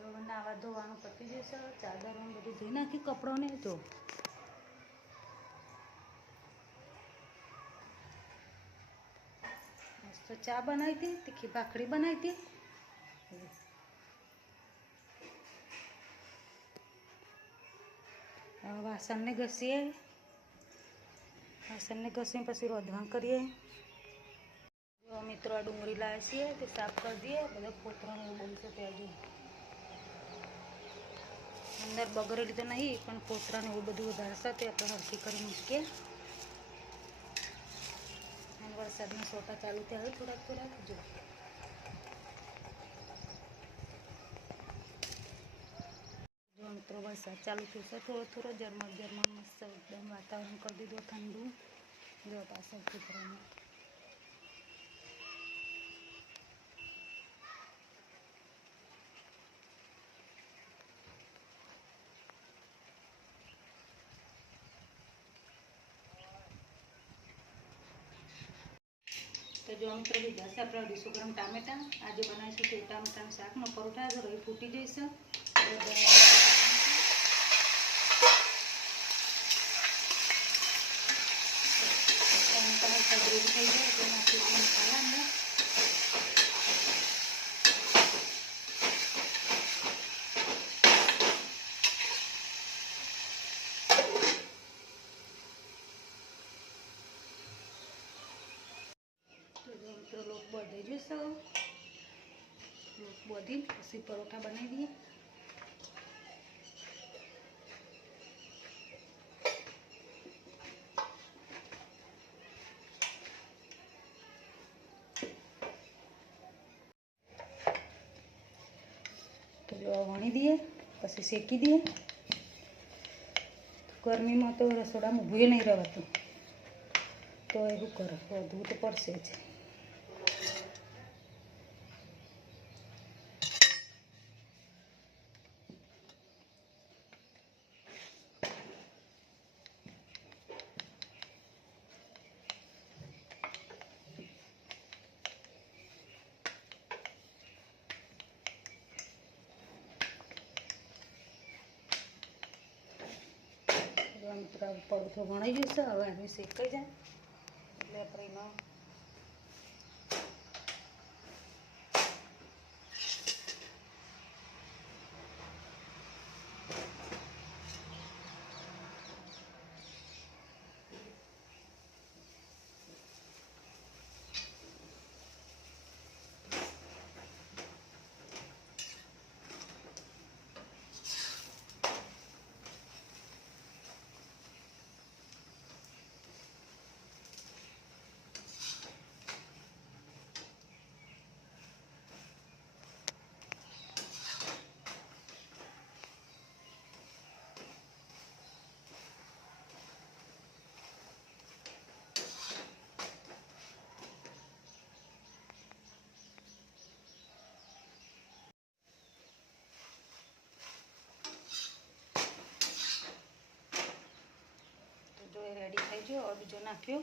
તો નાવા ધોવાનું પતી જશે. ચાદરો બધું ધોઈ નાખી, કપડોને જો મસ્ત ચા બનાવી હતી, તીખી ભાખરી બનાવી હતી. વાસણને ઘસીએ, પછી રોધવા કરીએ. જો મિત્રો આ ડુંગળી લાવે છીએ તે સાફ કરી દઈએ. બધા ફોતરાને એવું બોલશે ત્યાં જો અંદર બગડેલી તો નહીં, પણ ફોતરાને એવું બધું વધારશે તે આપણે હરખી કરી મૂકીએ. અને વરસાદના સોટા ચાલુ થયા થોડાક જો મિત્રો વરસાદ ચાલુ થશે થોડો ઝરમર મસ્ત એકદમ વાતાવરણ કરી દીધું ઠંડુ. જો પાછળ ફોતરાને તો જો મિત્રો લીધા છે આપણે 250 ગ્રામ ટામેટા. આજે બનાવીશું સેવ ટામેટાનું શાકનો પરોઠા. જો રહી ફૂટી જઈશે. ટામેટા ગ્રેવી થઈ જાય તો નાખી મસાલા અંદર. તો લોટ બાંધી જશે. લોટ બાંધી પછી પરોઠા બનાવી દઈએ. તો વણી દઈએ, પછી શેકી દઈએ. ગરમીમાં તો રસોડામાં ઊભું નહીં રહેવાતું, તો એવું કરે વધવું તો પડશે જ. મિત્રો પરોઠો વણાઈ જશે. હવે આને શેકાઈ જાય એટલે આપણે એનો રેડી થઈ ગયો. હવે બીજો નાખ્યો.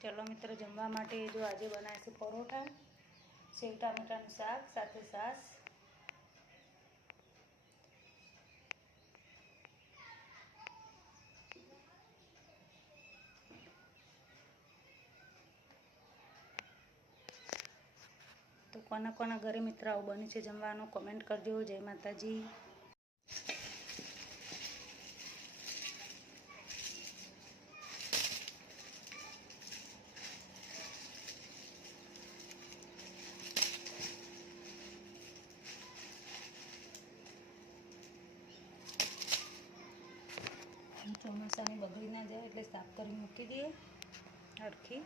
ચલો મિત્રો જમવા માટે જો આજે બનાવે છે પરોઠા, સેવ ટામેટાનું શાક સાથે છાશ. તો કોના ઘરે મિત્ર આવું બને છે જમવાનું કોમેન્ટ કરજો. જય માતાજી. ચોમાસાની બગડી ના જાય એટલે સાફ કરી મૂકી દઈએ હરખી.